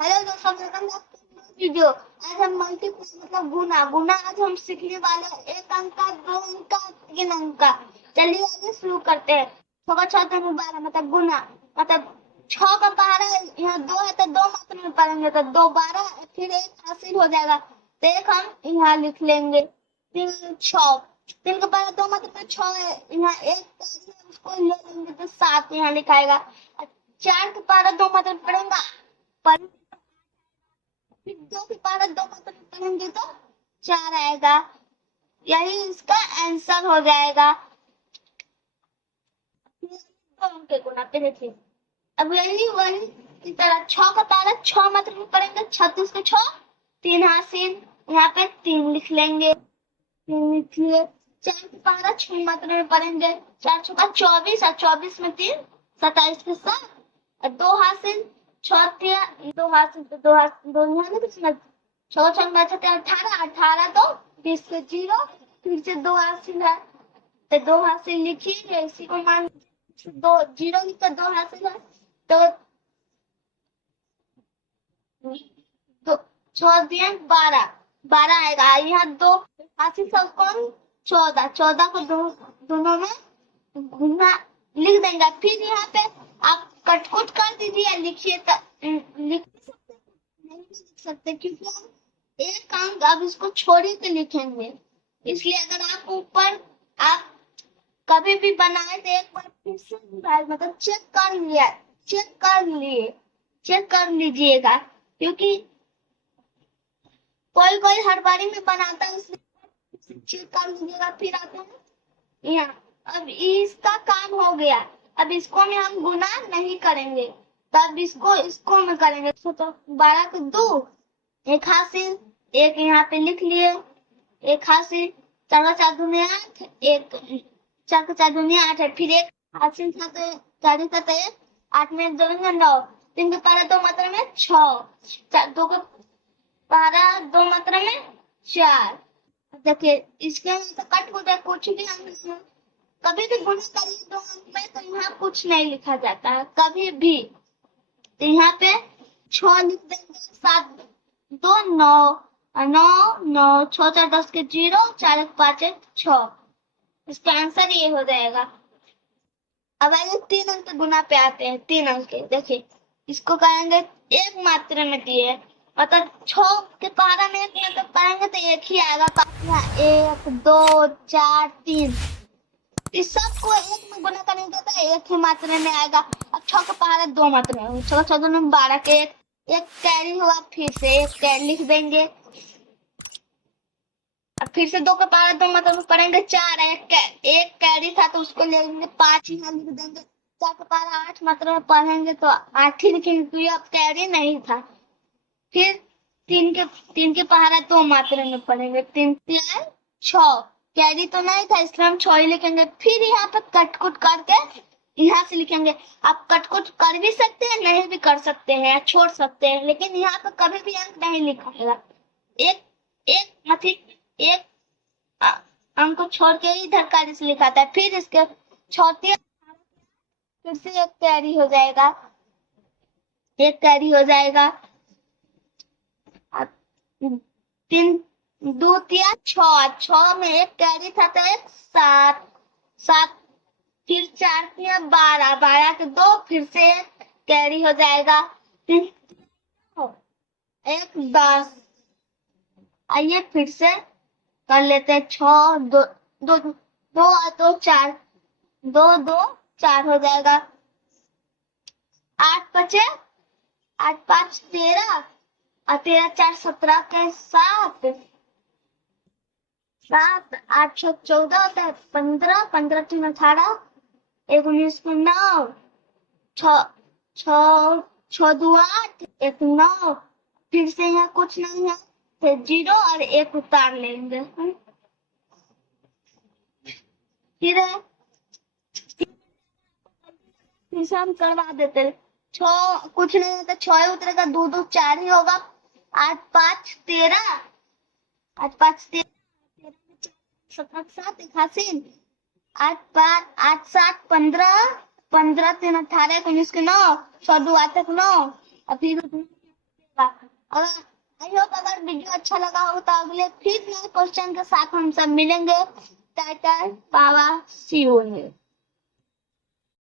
Hello दोस्तों, welcome back to video. आज हम मल्टीप्लाई मतलब गुना गुना आज हम सीखने वाले हैं। एक अंक का, दो अंक का, तीन अंक का। चलिए आगे शुरू करते हैं। छः का छः तो 12 मतलब गुना मतलब 6 का 12 यहाँ 2 है तो 2 मात्रा में पढ़ेंगे तो 2 12 फिर एक हासिल हो जाएगा तो एक हम यहाँ लिख लेंगे। 3 6 3 का 12 2 मात्रा में 6 है, यहाँ एक कैरी है उसको ले लेंगे तो 7 यहाँ लिखाएगा। 4 का 12 2 मात्रा में पढ़ेगा पर फिर 2 के 12 2 मात्रा में करेंगे तो 4 आएगा। यही इसका आंसर हो जाएगा। के गुना पे देखिए, अब यही वही इस तरह 6 का 12 6 मात्रा में करेंगे 36 के 6 3 हासिल, यहाँ पे 3 लिख लेंगे। 3 लिख लिए। 4 के 12 6 मात्रा में पढ़ेंगे 4 छक्का 24 और 24 में 3 27 के 7 और 2 हासिल। 6 2 हासिल तो 2 हासिल 2 यहाँ नहीं कुछ मत 6 6 में 18 18 तो 20 के 0 फिर से 2 हासिल है तो 2 हासिल लिखिए। इसी को मान 2 0 लिखकर 2 हासिल है तो 6 दिए 12 12 आएगा। यहाँ 2 हासिल सब कौन 14 14 को दोनों में गुना लिख देंगे। फिर यहाँ पे आप कटकुट कर दीजिए, लिखिए तो लिख सकते नहीं भी लिख सकते क्योंकि हम एक अंक अब इसको छोड़ के लिखेंगे। इसलिए अगर आप ऊपर आप कभी भी बनाए तो एक बार फिर से मतलब चेक कर लीजिएगा क्योंकि कोई कोई हर बारी में बनाता है, इसलिए चेक कर लीजिएगा। फिर आते हैं यहाँ, अब इसका काम हो गया। अब इसको में हम गुना नहीं करेंगे तब इसको में करेंगे। तो 12 के 2 एक हासिल एक यहाँ पे लिख लिए एक हासिल। 4 का 4 दूनी 8 एक 4 का 4 दूनी 8 है फिर एक हासिल था तो 4 था तो 8 में 1 जोड़ेंगे 9। 3 के 12 2 मात्रा में 6 2 के 12 2 मात्रा में 4। देखिए इसके में तो कट हो जाए कुछ भी अंक इसमें कभी भी गुना करिए 2 अंक में तो यहाँ कुछ नहीं लिखा जाता है कभी भी। तो यहाँ पे 6 लिख देंगे 7 2 9 9 9 6 4 10 के 0 4 1 5 1 6। इसका आंसर ये हो जाएगा। अब आगे 3 अंक के गुना पे आते हैं। 3 अंक के देखिए इसको करेंगे एक मात्रा में दिए मतलब 6 के 12 में एक में तो करेंगे तो एक ही आएगा। 1 2 4 3 इस सबको एक में गुना करेंगे तो एक ही मात्रा में आएगा। अब 6 का 12 2 मात्रा में 6 6 में 12 के एक कैरी हुआ फिर से एक कैरी लिख देंगे। अब फिर से 2 का 12 2 मात्रा में करेंगे 4 एक कैरी था तो उसको ले लेंगे 5 यहाँ लिख देंगे। 4 का 12 8 मात्रा में पढ़ेंगे तो 8 ही लिखेंगे क्योंकि अब कैरी नहीं था। फिर 3 के 12 2 मात्रा में पढ़ेंगे 3 3 6 कैरी तो नहीं था इसलिए हम 6 ही लिखेंगे। फिर यहाँ पे कटकुट करके यहाँ से लिखेंगे। आप कटकुट कर भी सकते हैं नहीं भी कर सकते हैं छोड़ सकते हैं लेकिन यहाँ पे कभी भी अंक नहीं लिखाएगा। एक एक मतलब एक अंक को छोड़ के इधर कैरी से लिखाता है। फिर इसके छोड़ते फिर से एक कैरी हो जाएगा एक कैरी हो जाएगा। 3 2 3 6 में एक कैरी था तो एक 7 7 फिर 4 3 12 12 के 2 फिर से कैरी हो जाएगा। 3 एक 10। आइए फिर से कर लेते हैं 6 2 2 2 2 4 2 2 4 हो जाएगा। 8 बचे 8 5 13 और 13 4 17 के 7 7 8 6 14 होता है 15 15 3 18 1 19 को 9 6 6 6 2 8 1 9 फिर से यहाँ कुछ नहीं है तो 0 और 1 उतार लेंगे। फिर से हम करवा देते 6 कुछ नहीं होता 6 उतरेगा 2 2 4 ही होगा। 8 5 13 8 5 13 17 7 एक हासिल 8 5 8 7 15 15 3 18 19 के 9 6 2 8 9 और फिर और आई होप अगर वीडियो अच्छा लगा हो तो अगले फिर नए क्वेश्चन के साथ हम सब मिलेंगे। टाटा बाबा सी यू।